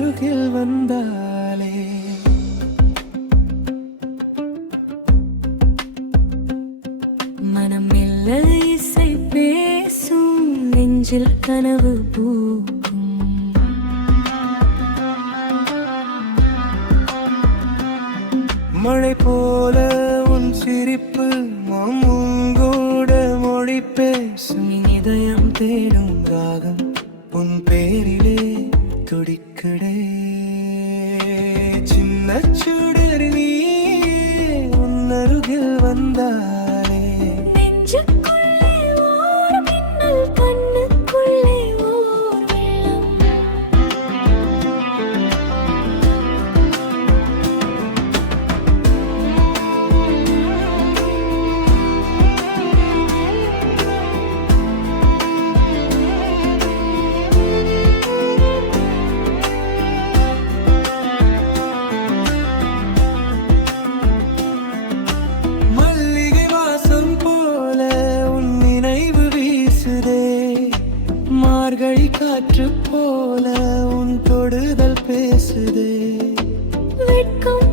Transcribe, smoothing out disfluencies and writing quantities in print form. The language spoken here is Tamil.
உன்னருகில் வந்தாலே மனம் மெல்ல இசை பேசும், நெஞ்சில் கனவு பூக்கும். மழை போல உன் சிரிப்பு மம்முங்கூட மொழி பேசும். இதயம் தேடும் ராகம் உன் பேரிலே துடிக்கடே. சின்ன சுடர் நீ உன்னருகில் வந்தாலே நெஞ்சுக்குள்ளே ஓர் மின்னல், கண்ணுக்குள்ளே ஓர் வெள்ளம். மல்லிகை வாசம் போல உன் நினைவு வீசுதே. மார்கழி காற்று போல உன் தொடுதல் பேசுதே. வெட்கம்